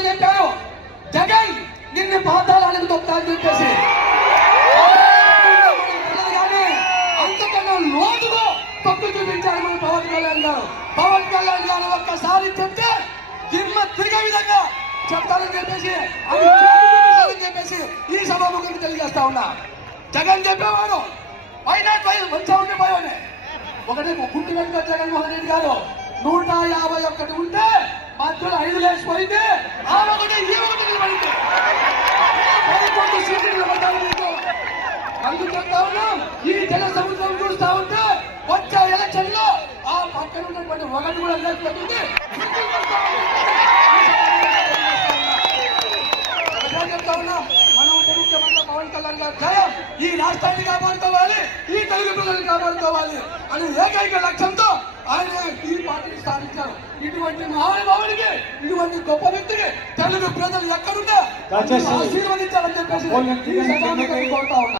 కూడా చెప్పారు. జగన్ నిన్ను పాతాళానికి తొక్తా చెప్పేసి. అంతకన్నా లోతుగా తప్పు చూపించారు మన పవన్ కళ్యాణ్ గారు. పవన్ కళ్యాణ్ గారు ఒక్కసారి చెప్తే జిమ్మ తిరిగే విధంగా చెప్తారని చెప్పేసి అని చెప్పేసి ఈ సభాముఖంగా తెలియజేస్తా ఉన్నా. జగన్ చెప్పేవాడు వైనాట్ వై వచ్చా ఉండిపోయావని ఒకటి గుంటి వెంకట జగన్మోహన్ రెడ్డి గారు నూట యాభై ఒకటి ఉంటే మధ్యలో ఐదు లేచిపోయింది ఆ ఒకటి ఈ ఒకటి నిలబడింది పదకొండు సీట్లు నిలబడ్డారు మీకు అందుకు చెప్తా ఉన్నాం ఈ జన సముద్రం చూస్తా ఉంటే వచ్చే ఎలక్షన్లో ఆ పక్కన ఉన్నటువంటి ఒకటి కూడా లేకపోతుంది చెప్తా ఉన్నాం మనం ఉప ముఖ్యమంత్రి పవన్ కళ్యాణ్ గారు జయం ఈ రాష్ట్రాన్ని కాపాడుకోవాలి ఈ తెలుగు ప్రజలను కాపాడుకోవాలి అని ఏకైక లక్ష్యంతో ఆయన ఈ పార్టీని స్థాపించారు. ఇటువంటి మహానుభావుడికి ఇటువంటి గొప్ప వ్యక్తికి తెలుగు ప్రజలు ఎక్కడున్నా దయచేసి ఆశీర్వదించాలని చెప్పేసి కోరుతా